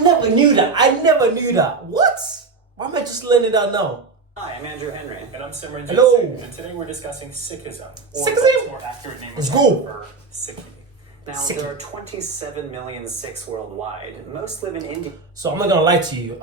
never knew that. I never knew that. What? Why am I just learning that now? Hi, I'm Andrew Henry. And I'm Simran Hello. Jason, and today we're discussing Sikhism, or Sikhism? its more accurate name Let's is go. Sikhi. Now, Sikhi. there are 27 million Sikhs worldwide. Most live in India. So I'm not gonna lie to you.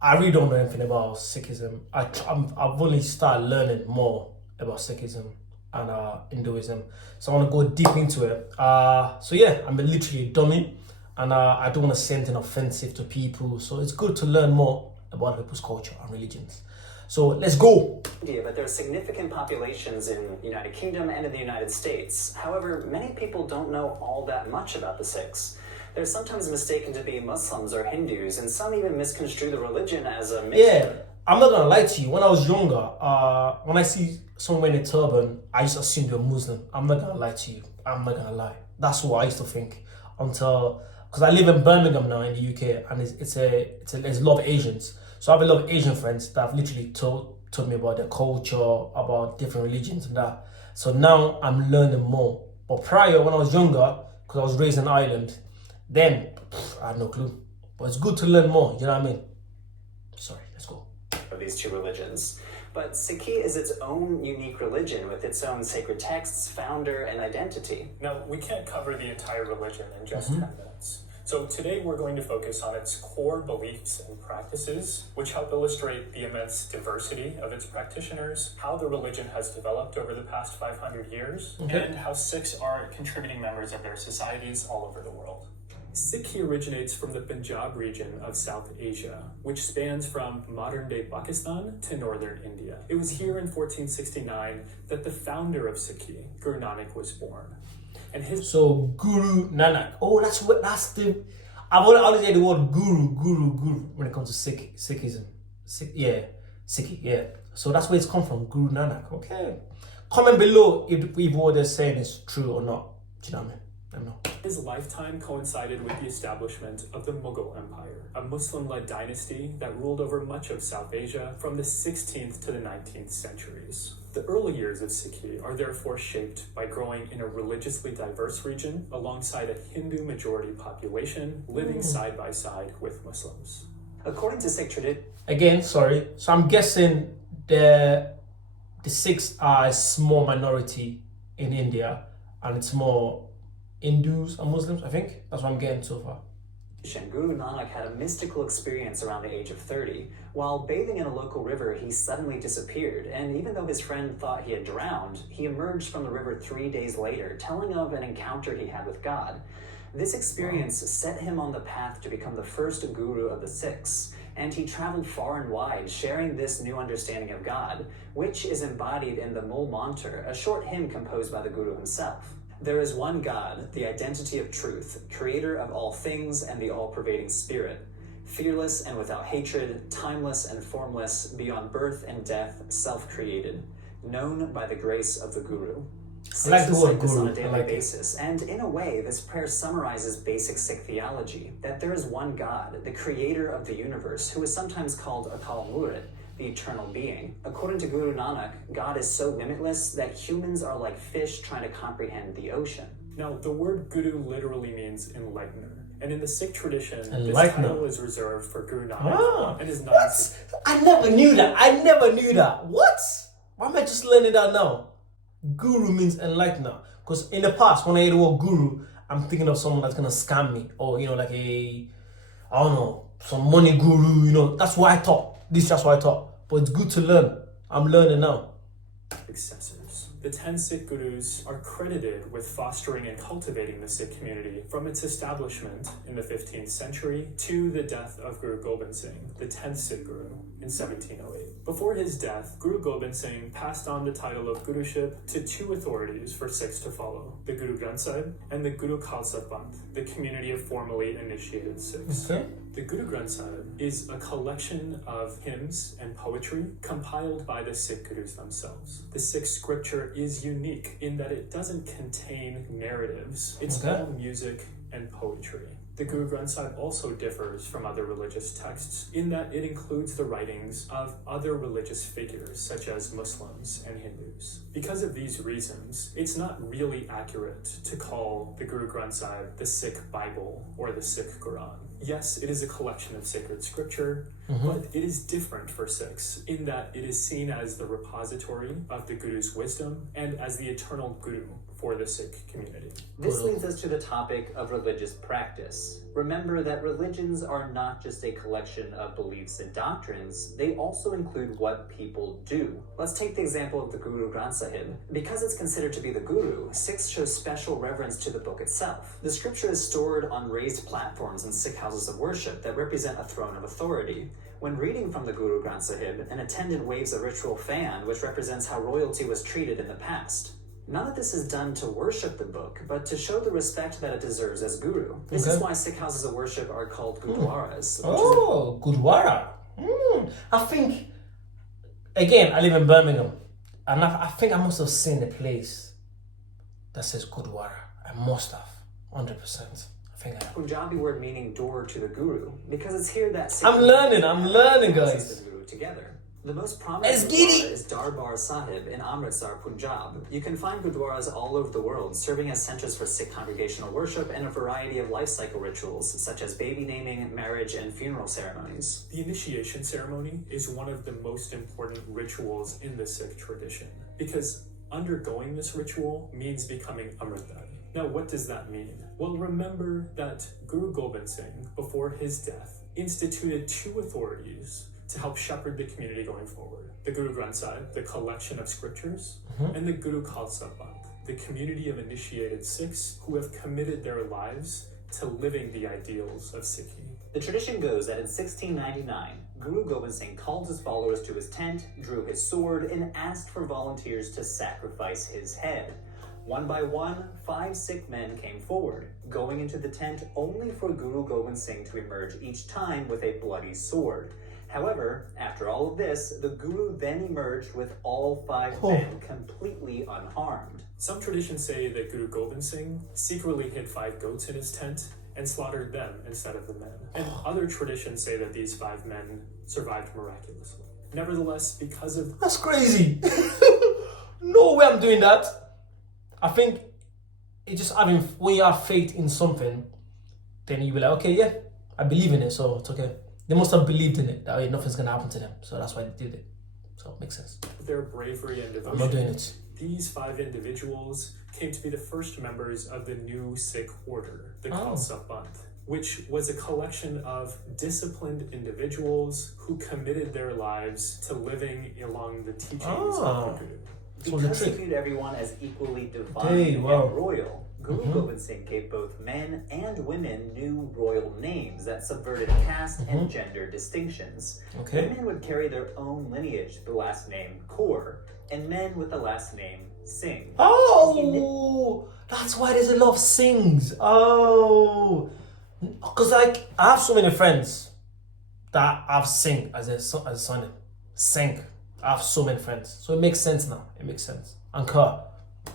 I really don't know anything about Sikhism. I've only started learning more about Sikhism and Hinduism. So I want to go deep into it. So yeah, I'm literally a dummy, and I don't want to say anything offensive to people. So it's good to learn more about people's culture and religions. So let's go. India, but there are significant populations in the United Kingdom and in the United States. However, many people don't know all that much about the Sikhs. They're sometimes mistaken to be Muslims or Hindus, and some even misconstrue the religion as a mixture. Yeah, I'm not gonna lie to you. When I was younger, when I see someone in a turban, I just assume you're Muslim. I'm not gonna lie to you. I'm not gonna lie. That's what I used to think until, because I live in Birmingham now in the UK, and there's a lot of Asians. So I have a lot of Asian friends that have literally told me about their culture, about different religions and that. So now I'm learning more. But prior, when I was younger, because I was raised in Ireland, then I had no clue. But it's good to learn more, you know what I mean? Sorry, let's go. Of these two religions. But Sikhi is its own unique religion with its own sacred texts, founder, and identity. Now, we can't cover the entire religion in just 10 minutes. So today we're going to focus on its core beliefs and practices, which help illustrate the immense diversity of its practitioners, how the religion has developed over the past 500 years, and how Sikhs are contributing members of their societies all over the world. Sikhi originates from the Punjab region of South Asia, which spans from modern-day Pakistan to northern India. It was here in 1469 that the founder of Sikhi, Guru Nanak, was born. And So Guru Nanak. Oh, that's the. I've always heard the word guru when it comes to Sikhism. Sikhi, yeah. So that's where it's come from, Guru Nanak. Okay. Comment below if what they're saying is true or not. Do you know what I mean? Let me know. His lifetime coincided with the establishment of the Mughal Empire, a Muslim-led dynasty that ruled over much of South Asia from the 16th to the 19th centuries. The early years of Sikhi are therefore shaped by growing in a religiously diverse region alongside a Hindu majority population living side by side with Muslims. According to Sikh tradition, Again, sorry. So I'm guessing the Sikhs are a small minority in India, and it's more Hindus and Muslims, I think. That's what I'm getting so far. Guru Nanak had a mystical experience around the age of 30. While bathing in a local river, he suddenly disappeared, and even though his friend thought he had drowned, he emerged from the river 3 days later, telling of an encounter he had with God. This experience set him on the path to become the first guru of the Sikhs, and he traveled far and wide, sharing this new understanding of God, which is embodied in the Mul Mantar, a short hymn composed by the Guru himself. There is one God, the identity of truth, creator of all things and the all-pervading spirit, fearless and without hatred, timeless and formless, beyond birth and death, self-created, known by the grace of the Guru. I like the Sikhs word recite this guru. on a I daily like it. basis, and in a way, this prayer summarizes basic Sikh theology, that there is one God, the creator of the universe, who is sometimes called Akal Murid, the eternal being. According to Guru Nanak, God is so limitless that humans are like fish trying to comprehend the ocean. Now, the word Guru literally means enlightener. And in the Sikh tradition, this Enlightener. title is reserved for Guru Nanak Ah, and his what? I never knew that. I never knew that. What? Why am I just learning that now? Guru means enlightener. Because in the past, when I hear the word guru, I'm thinking of someone that's gonna scam me, or like I don't know, some money guru. That's what I thought. That's what I thought. But it's good to learn. I'm learning now. successors. The 10 Sikh Gurus are credited with fostering and cultivating the Sikh community from its establishment in the 15th century to the death of Guru Gobind Singh, the 10th Sikh Guru, in 1708. Before his death, Guru Gobind Singh passed on the title of Guruship to two authorities for Sikhs to follow, the Guru Granth Sahib and the Guru Khalsa Panth, the community of formally initiated Sikhs. Okay. The Guru Granth Sahib is a collection of hymns and poetry compiled by the Sikh Gurus themselves. The Sikh scripture is unique in that it doesn't contain narratives. It's all music and poetry. The Guru Granth Sahib also differs from other religious texts in that it includes the writings of other religious figures such as Muslims and Hindus. Because of these reasons, it's not really accurate to call the Guru Granth Sahib the Sikh Bible or the Sikh Quran. Yes, it is a collection of sacred scripture, but it is different for Sikhs in that it is seen as the repository of the Guru's wisdom and as the eternal Guru for the Sikh community. This leads us to the topic of religious practice. Remember that religions are not just a collection of beliefs and doctrines, they also include what people do. Let's take the example of the Guru Granth Sahib. Because it's considered to be the Guru, Sikhs show special reverence to the book itself. The scripture is stored on raised platforms in Sikh houses of worship that represent a throne of authority. When reading from the Guru Granth Sahib, an attendant waves a ritual fan which represents how royalty was treated in the past. None of this is done to worship the book, but to show the respect that it deserves as Guru. This is why Sikh houses of worship are called Gurdwaras. Gurdwara. I think, again, I live in Birmingham, and I think I must have seen a place that says Gurdwara. I must have, 100%. I think I have. Punjabi word meaning door to the Guru, because it's here that Sikh I'm learning, guys. the Guru together. The most prominent Gurdwara is Darbar Sahib in Amritsar, Punjab. You can find Gurdwaras all over the world, serving as centers for Sikh congregational worship and a variety of life cycle rituals, such as baby naming, marriage, and funeral ceremonies. The initiation ceremony is one of the most important rituals in the Sikh tradition, because undergoing this ritual means becoming Amritdhari. Now, what does that mean? Well, remember that Guru Gobind Singh, before his death, instituted two authorities to help shepherd the community going forward. The Guru Granth Sahib, the collection of scriptures, and the Guru Khalsa Panth, the community of initiated Sikhs who have committed their lives to living the ideals of Sikhi. The tradition goes that in 1699, Guru Gobind Singh called his followers to his tent, drew his sword, and asked for volunteers to sacrifice his head. One by one, 5 Sikh men came forward, going into the tent only for Guru Gobind Singh to emerge each time with a bloody sword. However, after all of this, the Guru then emerged with all 5 men completely unharmed. Some traditions say that Guru Gobind Singh secretly hid 5 goats in his tent and slaughtered them instead of the men. And other traditions say that these 5 men survived miraculously. Nevertheless, because of... That's crazy. No way I'm doing that. I think it's just having, when you have faith in something, then you be like, okay, yeah, I believe in it, so it's okay. They must have believed in it, that way nothing's gonna happen to them. So that's why they did it. So it makes sense. Their bravery and devotion. I'm not doing it. These 5 individuals came to be the first members of the new Sikh order, the Khalsa Panth, which was a collection of disciplined individuals who committed their lives to living along the teachings of the Guru. Because he viewed everyone as equally divine and royal, Guru Gobind Singh gave both men and women new royal names that subverted caste and gender distinctions. Women would carry their own lineage, the last name Kaur, and men with the last name Singh. Oh, that's why there's a lot of Singhs. Oh, because like I have so many friends that have Singh as a son. Singh. I have so many friends, so it makes sense now. It makes sense. And Kaur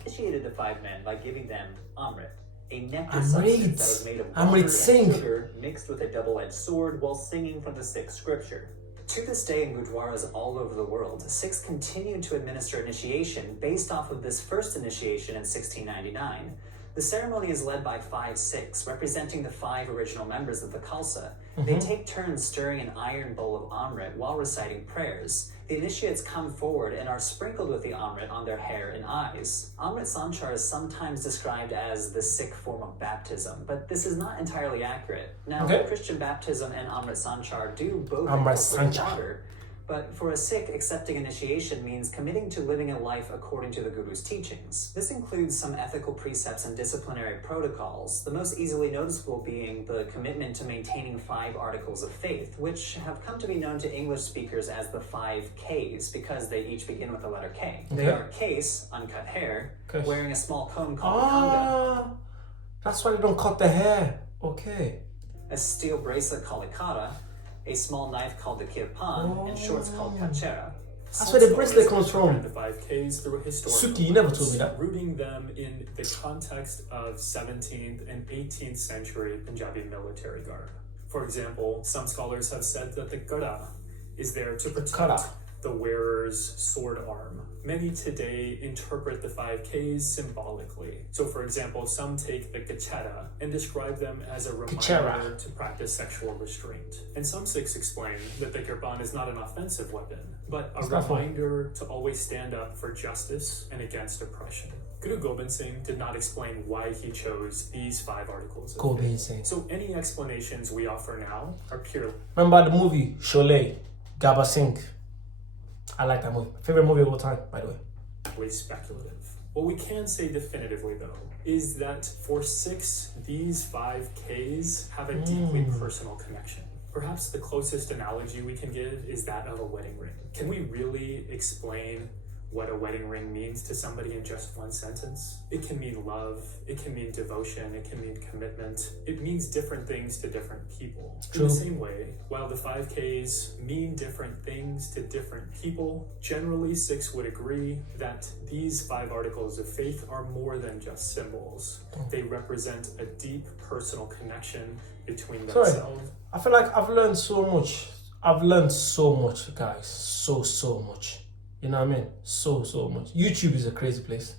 initiated the 5 men by giving them Amrit, a nectar substance that was made of water and sugar mixed with a double-edged sword while singing from the Sikh scripture. To this day in Gurdwaras all over the world, Sikhs continue to administer initiation based off of this first initiation in 1699. The ceremony is led by 5 Sikhs, representing the 5 original members of the Khalsa. They take turns stirring an iron bowl of Amrit while reciting prayers. The initiates come forward and are sprinkled with the Amrit on their hair and eyes. Amrit Sanchar is sometimes described as the Sikh form of baptism, but this is not entirely accurate. Now, Christian baptism and Amrit Sanchar do both incorporate water, but for a Sikh, accepting initiation means committing to living a life according to the Guru's teachings. This includes some ethical precepts and disciplinary protocols, the most easily noticeable being the commitment to maintaining 5 articles of faith, which have come to be known to English speakers as the 5 Ks, because they each begin with the letter K. They are case, uncut hair, wearing a small comb called a kanga. That's why they don't cut the hair. Okay. A steel bracelet called a kara, a small knife called the kirpan, and shorts called kachera. That's where the bracelet comes from. The 5Ks through historical Suki, you never told me that. Rooting them in the context of 17th and 18th century Punjabi military garb. For example, some scholars have said that the gada is there to protect the wearer's sword arm. Many today interpret the 5Ks symbolically. So for example, some take the kachara and describe them as a reminder to practice sexual restraint. And some Sikhs explain that the kirpan is not an offensive weapon, but a reminder to always stand up for justice and against oppression. Guru Gobind Singh did not explain why he chose these 5 articles of faith. So any explanations we offer now are purely... Remember the movie Sholay, Gabbar Singh? I like that movie. Favorite movie of all time, by the way. Speculative. What we can say definitively, though, is that for Sikhs, these 5Ks have a deeply personal connection. Perhaps the closest analogy we can give is that of a wedding ring. Can we really explain what a wedding ring means to somebody in just one sentence? It can mean love, it can mean devotion, it can mean commitment. It means different things to different people. True. In the same way, while the 5Ks mean different things to different people, generally Sikhs would agree that these 5 articles of faith are more than just symbols. They represent a deep personal connection between themselves. I feel like I've learned so much. I've learned so much, guys. So much. You know what I mean? So much. YouTube is a crazy place.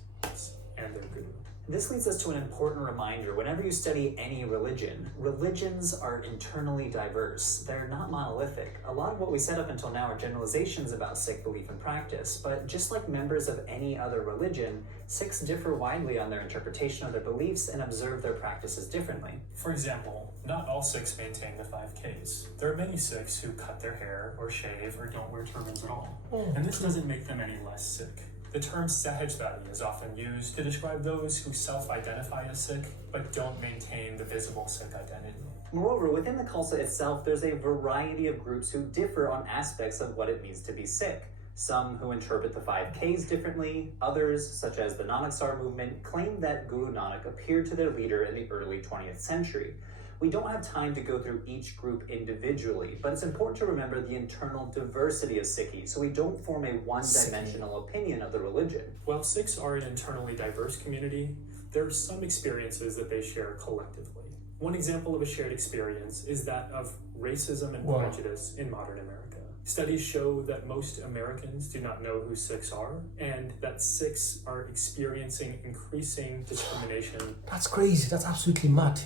And they're good. This leads us to an important reminder. Whenever you study any religion, religions are internally diverse. They're not monolithic. A lot of what we said up until now are generalizations about Sikh belief and practice, but just like members of any other religion, Sikhs differ widely on their interpretation of their beliefs and observe their practices differently. For example, not all Sikhs maintain the 5Ks. There are many Sikhs who cut their hair or shave or don't wear turbans at all. And this doesn't make them any less Sikh. The term Sahajvadi is often used to describe those who self-identify as Sikh but don't maintain the visible Sikh identity. Moreover, within the Khalsa itself, there's a variety of groups who differ on aspects of what it means to be Sikh. Some who interpret the 5Ks differently, others, such as the Nanaksar movement, claim that Guru Nanak appeared to their leader in the early 20th century. We don't have time to go through each group individually, but it's important to remember the internal diversity of Sikhi so we don't form a one-dimensional opinion of the religion. While Sikhs are an internally diverse community, there are some experiences that they share collectively. One example of a shared experience is that of racism and prejudice in modern America. Studies show that most Americans do not know who Sikhs are, and that Sikhs are experiencing increasing discrimination. That's crazy. That's absolutely mad.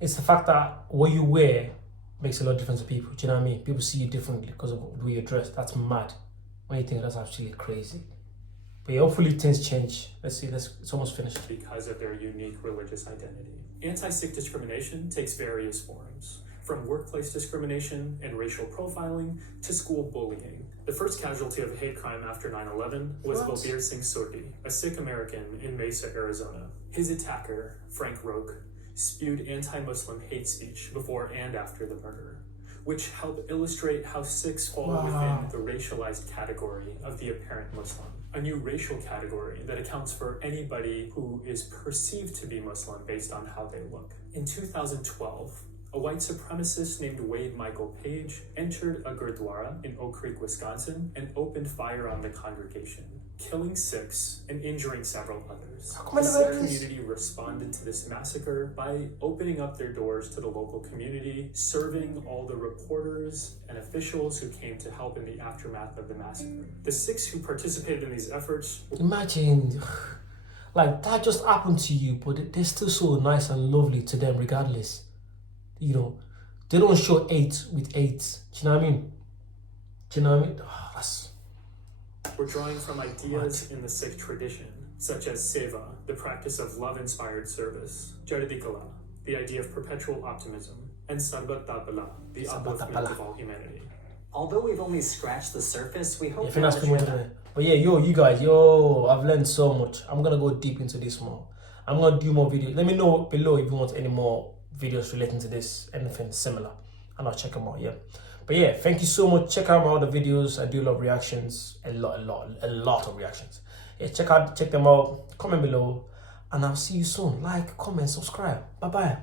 It's the fact that what you wear makes a lot of difference to people. Do you know what I mean? People see you differently because of the way you're dressed. That's mad. When you think that's actually crazy. But yeah, hopefully things change. Let's see, it's almost finished. Because of their unique religious identity. Anti-Sikh discrimination takes various forms, from workplace discrimination and racial profiling to school bullying. The first casualty of a hate crime after 9/11 was Balbir Singh Surdi, a Sikh American in Mesa, Arizona. His attacker, Frank Roque, spewed anti-Muslim hate speech before and after the murder, which helped illustrate how Sikhs fall within the racialized category of the apparent Muslim, a new racial category that accounts for anybody who is perceived to be Muslim based on how they look. In 2012, a white supremacist named Wade Michael Page entered a gurdwara in Oak Creek, Wisconsin, and opened fire on the congregation, killing 6 and injuring several others. The Sikh community responded to this massacre by opening up their doors to the local community, serving all the reporters and officials who came to help in the aftermath of the massacre. The Sikhs who participated in these efforts... Imagine, like, that just happened to you, but they're still so nice and lovely to them regardless. You know, they don't show 8 with 8. Do you know what I mean? Do you know what I mean? Oh, that's... We're drawing from ideas in the Sikh tradition, such as seva, the practice of love-inspired service, Jaradikala, the idea of perpetual optimism, and Sarbat Tabala, the upliftment of all humanity. Although we've only scratched the surface, we hope... But yeah, you guys, I've learned so much. I'm gonna go deep into this more. I'm gonna do more videos. Let me know below if you want any more videos relating to this, anything similar, and I'll check them out. Yeah, but yeah, thank you so much. Check out my other videos. I do love reactions, a lot of reactions. Yeah, check them out, comment below, and I'll see you soon. Like, comment, subscribe. Bye bye.